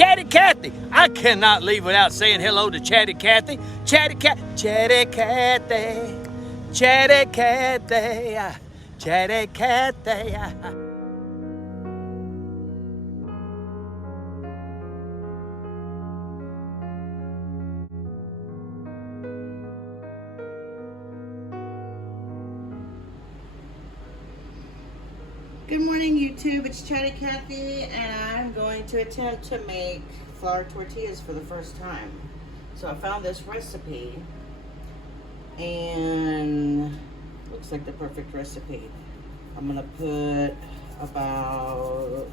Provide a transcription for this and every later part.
Chatty Cathy. I cannot leave without saying hello to Chatty Cathy. Chatty Cathy, Chatty Cathy, Chatty Cathy, Chatty Cathy. Good morning, YouTube. It's Chatty Cathy, and I'm going to attempt to make flour tortillas for the first time. So I found this recipe, and looks like the perfect recipe. I'm gonna put about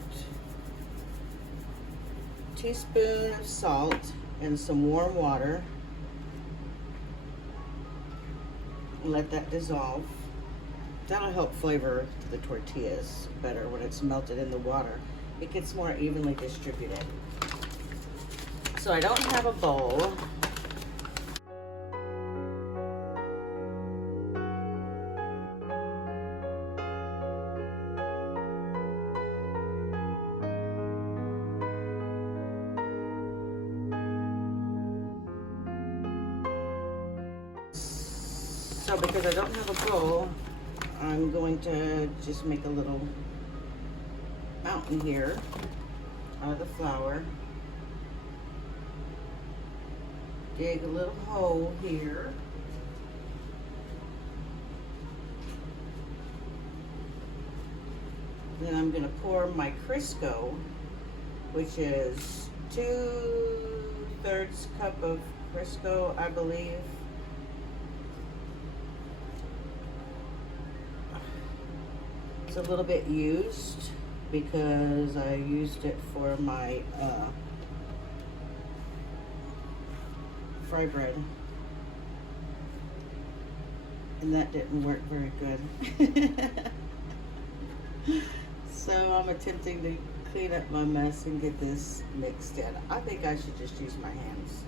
a teaspoon of salt in some warm water. Let that dissolve. That'll help flavor the tortillas better when it's melted in the water. It gets more evenly distributed. So I don't have a bowl. So because I don't have a bowl, I'm going to just make a little mountain here out of the flour. Dig a little hole here. Then I'm going to pour my Crisco, which is 2/3 cup of Crisco, I believe. A little bit used because I used it for my fry bread, and that didn't work very good. So I'm attempting to clean up my mess and get this mixed in. I think I should just use my hands.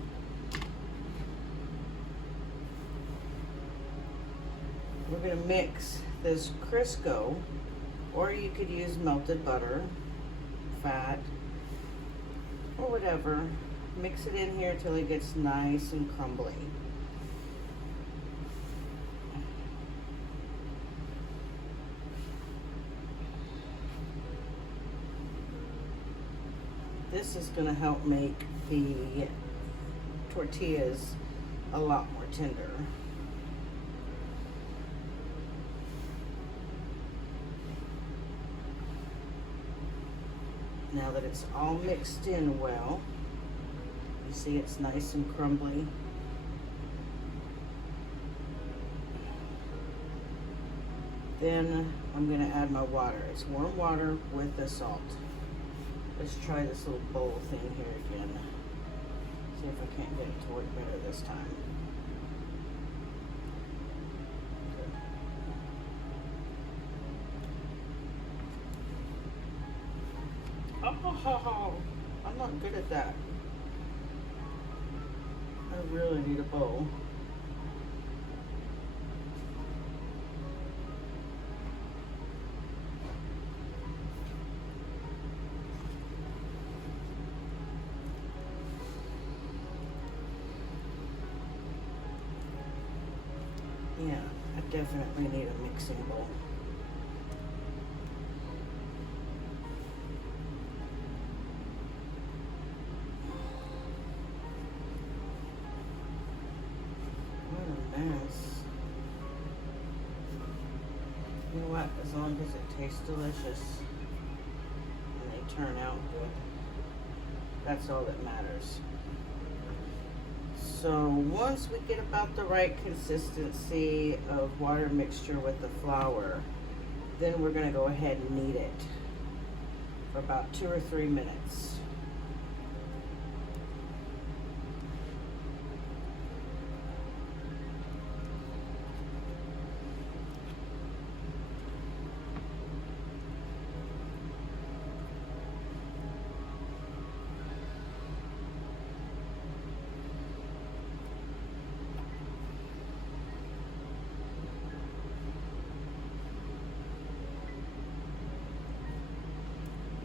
We're going to mix this Crisco, or you could use melted butter, fat, or whatever. Mix it in here till it gets nice and crumbly. This is going to help make the tortillas a lot more tender. Now that it's all mixed in well, you see it's nice and crumbly. Then I'm going to add my water. It's warm water with the salt. Let's try this little bowl thing here again. See if I can't get it to work better this time. Oh, I'm not good at that. I really need a bowl. Yeah, I definitely need a mixing bowl. You know what? As long as it tastes delicious and they turn out good, that's all that matters. So once we get about the right consistency of water mixture with the flour, then we're going to go ahead and knead it for about 2 or 3 minutes.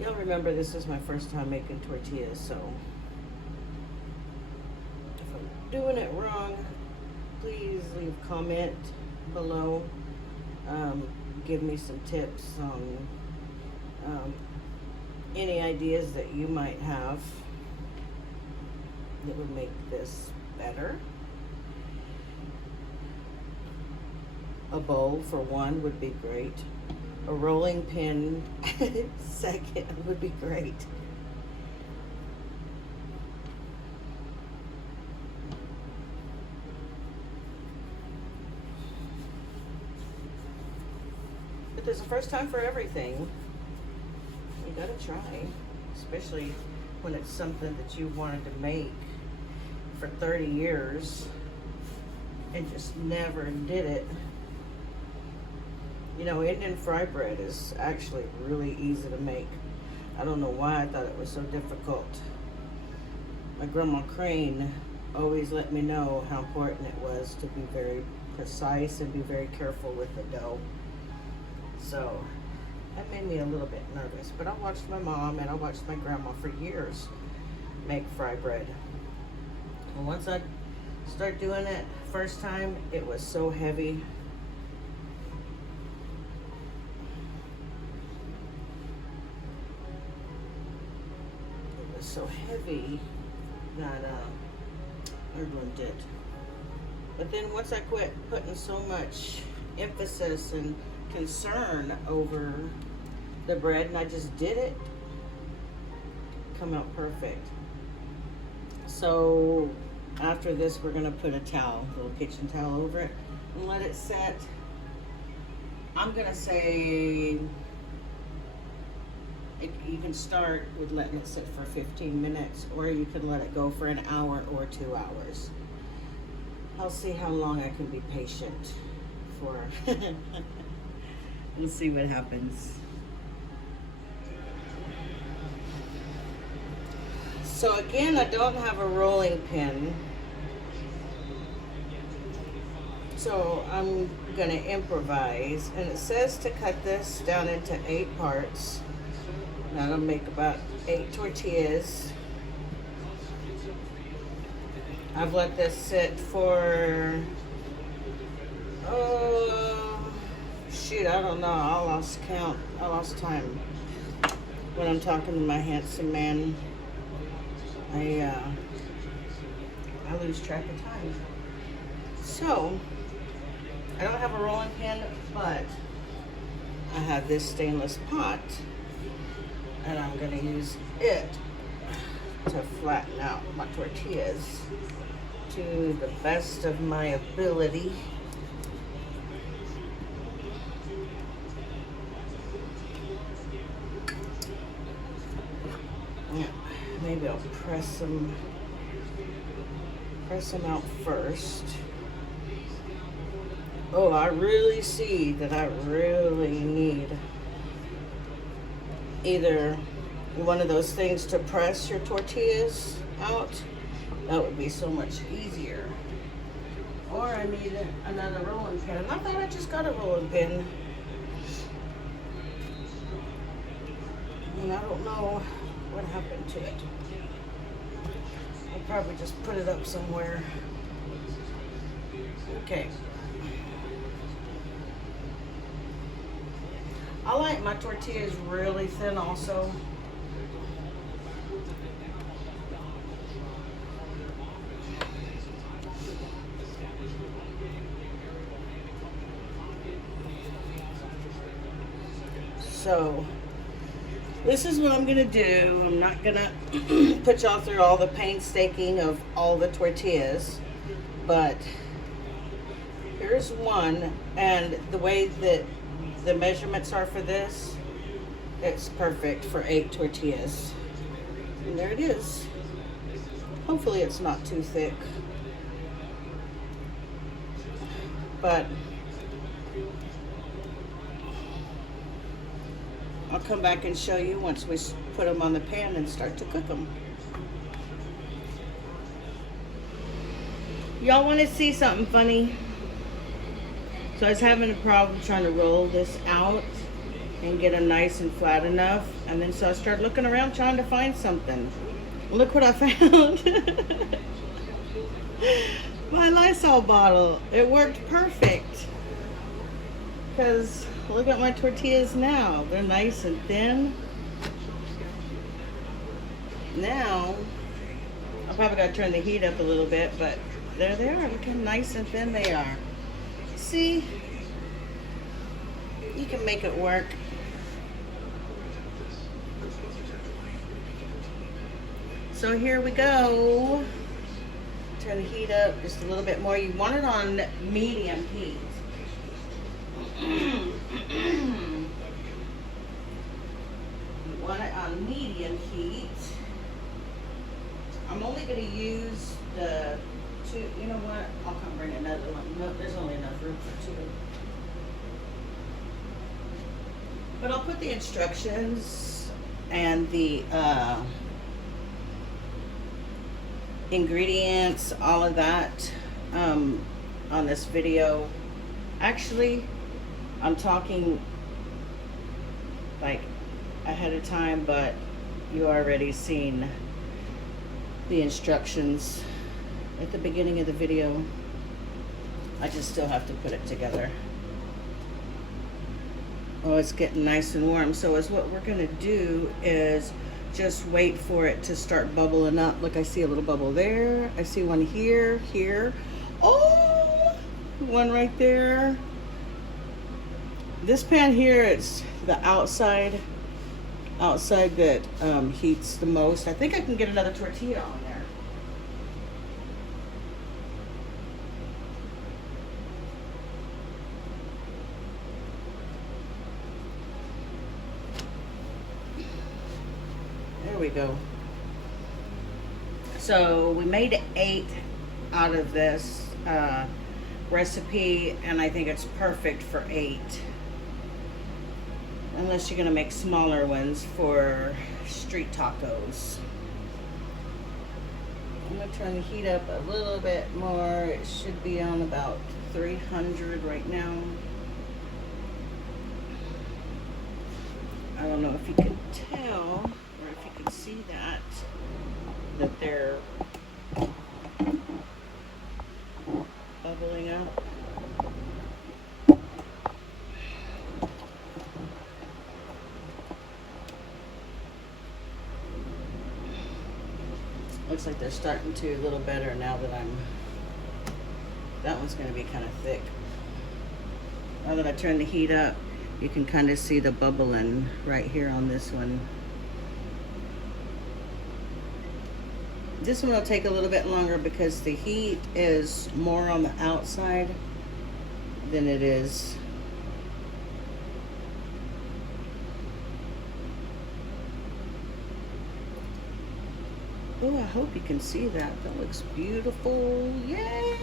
Y'all remember this is my first time making tortillas, so if I'm doing it wrong, please leave a comment below. Give me some tips on any ideas that you might have that would make this better. A bowl for one would be great. A rolling pin second would be great. But there's a first time for everything. You gotta try, especially when it's something that you wanted to make for 30 years and just never did it. You know, Indian fry bread is actually really easy to make. I don't know why I thought it was so difficult. My grandma Crane always let me know how important it was to be very precise and be very careful with the dough. So that made me a little bit nervous. But I watched my mom and I watched my grandma for years make fry bread. And once I started doing it first time, it was so heavy. So heavy that I ruined it. But then once I quit putting so much emphasis and concern over the bread and I just did it, come out perfect. So after this, we're gonna put a towel, a little kitchen towel over it and let it set. I'm gonna say you can start with letting it sit for 15 minutes, or you can let it go for an hour or 2 hours. I'll see how long I can be patient for. We'll see what happens. So again, I don't have a rolling pin, so I'm gonna improvise. And it says to cut this down into 8 parts. That'll make about 8 tortillas. I've let this sit for, shoot, I don't know. I lost count. I lost time. When I'm talking to my handsome man, I lose track of time. So, I don't have a rolling pin, but I have this stainless pot. And I'm gonna use it to flatten out my tortillas to the best of my ability. Yeah, maybe I'll press them out first. Oh, I really see that I really need either one of those things to press your tortillas out. That would be so much easier. Or I need another rolling pin. And I thought I just got a rolling pin. And I don't know what happened to it. I'll probably just put it up somewhere. Okay. I like my tortillas really thin also. So this is what I'm gonna do. I'm not gonna put y'all through all the painstaking of all the tortillas, but here's one, and the way that the measurements are for this, it's perfect for 8 tortillas. And there it is. Hopefully it's not too thick. But I'll come back and show you once we put them on the pan and start to cook them. Y'all want to see something funny? So I was having a problem trying to roll this out, and get them nice and flat enough. And then so I started looking around trying to find something. Look what I found. My Lysol bottle. It worked perfect. Because look at my tortillas now. They're nice and thin. Now, I probably got to turn the heat up a little bit, but there they are. Look how nice and thin they are. See? You can make it work. So here we go. Turn the heat up just a little bit more. You want it on medium heat. You want it on medium heat. I'm only going to use the two. You know what? I'll come bring another one. No, there's only enough room for two. But I'll put the instructions and the ingredients, all of that on this video. Actually, I'm talking like ahead of time, but you already seen the instructions at the beginning of the video. I just still have to put it together. Oh, it's getting nice and warm. So is what we're gonna do is just wait for it to start bubbling up. Look, I see a little bubble there. I see one here, here. Oh, one right there. This pan here, it's the outside that heats the most. I think I can get another tortilla on there. There we go. So we made 8 out of this recipe, and I think it's perfect for 8. Unless you're gonna make smaller ones for street tacos. I'm gonna turn the heat up a little bit more. It should be on about 300 right now. I don't know if you can tell or if you can see that they're bubbling up. Looks like they're starting to a little better now that that one's going to be kind of thick. Now that I turn the heat up, you can kind of see the bubbling right here on this one. This one will take a little bit longer because the heat is more on the outside than it is. Oh, I hope you can see that. That looks beautiful. Yay!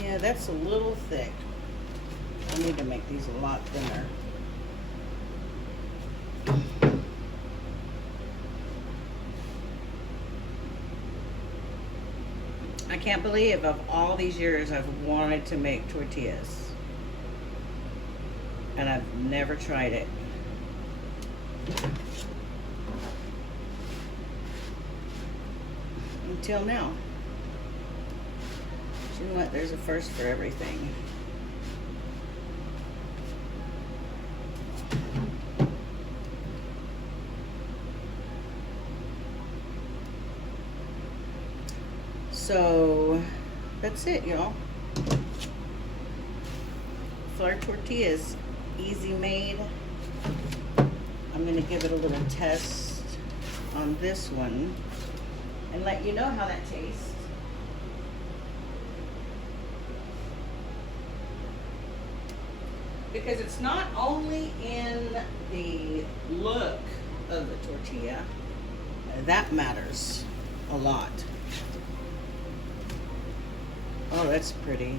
Yeah, that's a little thick. I need to make these a lot thinner. I can't believe of all these years I've wanted to make tortillas. And I've never tried it. Until now. You know what? There's a first for everything. So that's it, y'all. Flour tortillas, easy made. I'm gonna give it a little test on this one and let you know how that tastes. Because it's not only in the look of the tortilla, that matters a lot. Oh, that's pretty.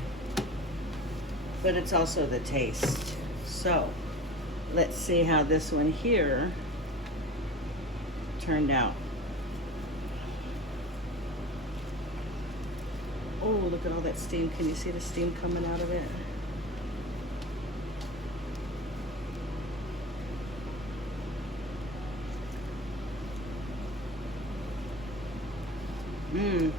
But it's also the taste. So, let's see how this one here turned out. Oh, look at all that steam. Can you see the steam coming out of it? Mmm.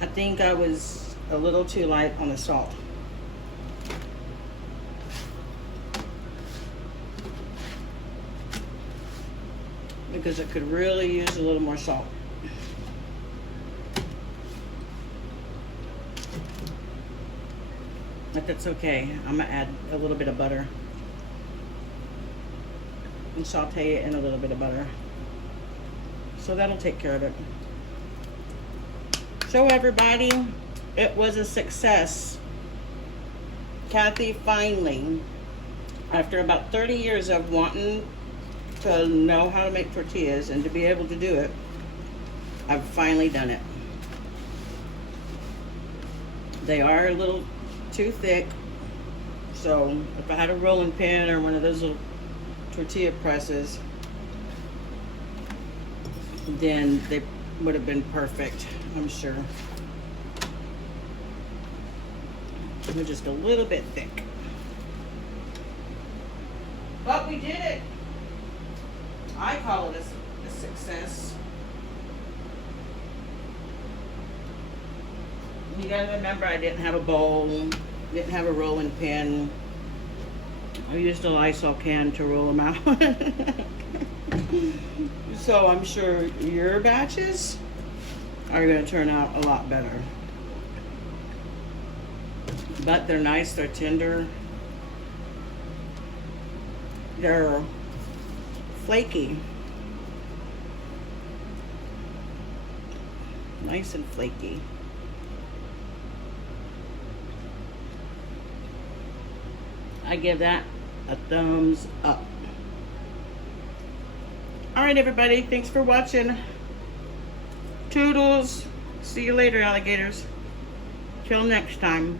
I think I was a little too light on the salt. Because it could really use a little more salt. But that's okay. I'm gonna add a little bit of butter and saute it in a little bit of butter. So that'll take care of it. So everybody, it was a success. Kathy finally, after about 30 years of wanting to know how to make tortillas and to be able to do it, I've finally done it. They are a little too thick, so if I had a rolling pin or one of those little tortilla presses, then they would have been perfect, I'm sure. They're just a little bit thick. But we did it. I call it a success. You gotta remember, I didn't have a bowl, didn't have a rolling pin. I used a Lysol can to roll them out. So I'm sure your batches are gonna turn out a lot better. But they're nice, they're tender. They're flaky. Nice and flaky. I give that a thumbs up. All right, everybody. Thanks for watching. Toodles. See you later, alligators. Till next time.